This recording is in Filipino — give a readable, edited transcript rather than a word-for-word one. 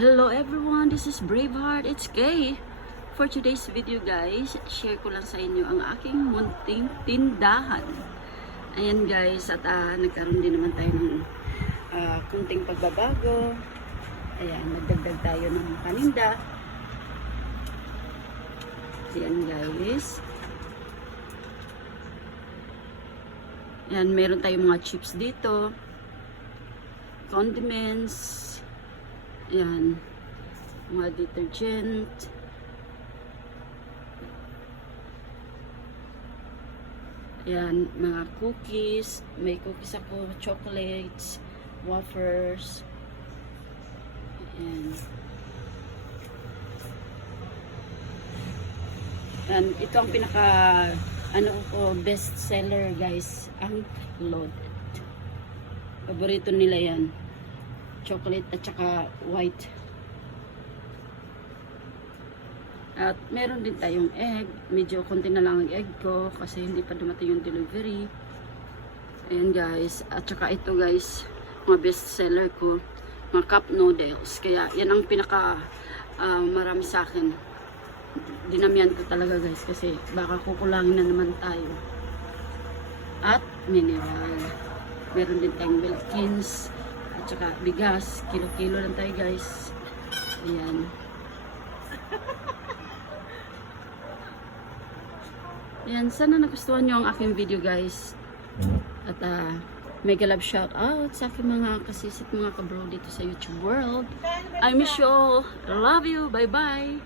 Hello everyone, this is Braveheart, it's Kay. For today's video guys, share ko lang sa inyo ang aking munting tindahan. Ayan guys, at nagkaroon din naman tayo ng kunting pagbabago. Ayan, nagdagdag tayo ng paninda. Ayan guys. Ayan, meron tayong mga chips dito. Condiments. Ayan, mga detergent. Ayan, mga cookies. May cookies ako, chocolates, wafers. Ayan. Ayan, ito ang pinaka, best seller guys, ang loaded. Paborito nila yan. Chocolate at saka white. At meron din tayong egg. Medyo konti na lang ang egg ko kasi hindi pa dumating yung delivery. Ayan guys. At saka ito guys, mga best seller ko, mga cup noodles. Kaya yan ang pinaka marami sa akin. Dinamihan ko talaga guys kasi baka kukulangin na naman tayo. At mineral. Meron din tayong Wilkins. At saka bigas, kilo-kilo lang tayo guys. Ayan. Ayan, sana nagustuhan nyo ang aking video guys. At mega love shout out sa aking mga kasisit, mga kabro dito sa YouTube world. I miss you all. Love you. Bye bye.